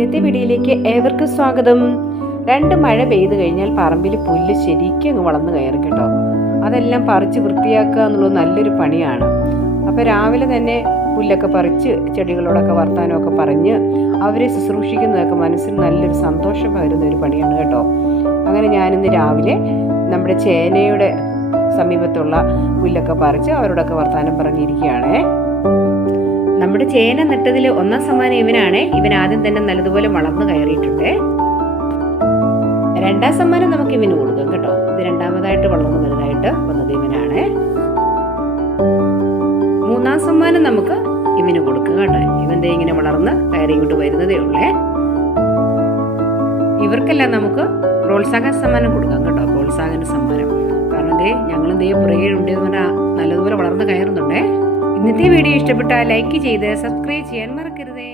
ഇന്നത്തെ വീഡിയോയിലേക്ക് ഏവർക്കും സ്വാഗതം. രണ്ട് മഴ പെയ്തു കഴിഞ്ഞാൽ പറമ്പിൽ പുല്ല് ശരിക്കും അങ്ങ് വളർന്നു കയറും കേട്ടോ. അതെല്ലാം പറിച്ച് വൃത്തിയാക്കുക എന്നുള്ളത് നല്ലൊരു പണിയാണ്. അപ്പോൾ രാവിലെ തന്നെ പുല്ലൊക്കെ പറിച്ച് ചെടികളോടൊക്കെ വർത്താനമൊക്കെ പറഞ്ഞ് അവരെ ശുശ്രൂഷിക്കുന്നതൊക്കെ മനസ്സിന് നല്ലൊരു സന്തോഷം പകരുന്ന ഒരു പണിയാണ് കേട്ടോ. അങ്ങനെ ഞാനിന്ന് രാവിലെ നമ്മുടെ ചേനയുടെ സമീപത്തുള്ള പുല്ലൊക്കെ പറിച്ച് അവരോടൊക്കെ വർത്താനം പറഞ്ഞിരിക്കുകയാണേ. നമ്മുടെ ചേന നട്ടതിൽ ഒന്നാം സമ്മാനം ഇവനാണ്. ഇവൻ ആദ്യം തന്നെ നല്ലതുപോലെ വളർന്നു കയറിയിട്ടുണ്ട്. രണ്ടാം സമ്മാനം നമുക്ക് ഇവന് കൊടുക്കാം കേട്ടോ. ഇത് രണ്ടാമതായിട്ട് വളർന്നു വലുതായിട്ട് വന്നത് ഇവനാണ്. മൂന്നാം സമ്മാനം നമുക്ക് ഇവന് കൊടുക്കുക കേട്ടോ. ഇവന്റെ ഇങ്ങനെ വളർന്ന് കയറി ഇങ്ങോട്ട് വരുന്നതേ ഉള്ളേ. ഇവർക്കെല്ലാം നമുക്ക് പ്രോത്സാഹന സമ്മാനം കൊടുക്കാം കേട്ടോ. പ്രോത്സാഹന സമ്മാനം. കാരണം ഞങ്ങളും പുറകെ ഉണ്ട് എന്ന് പറഞ്ഞാൽ നല്ലതുപോലെ വളർന്ന് കയറുന്നുണ്ടേ. ഇന്നത്തെ വീഡിയോ ഇഷ്ടപ്പെട്ടാൽ ലൈക്ക് ചെയ്ത് സബ്സ്ക്രൈബ് ചെയ്യാൻ മറക്കരുതേ.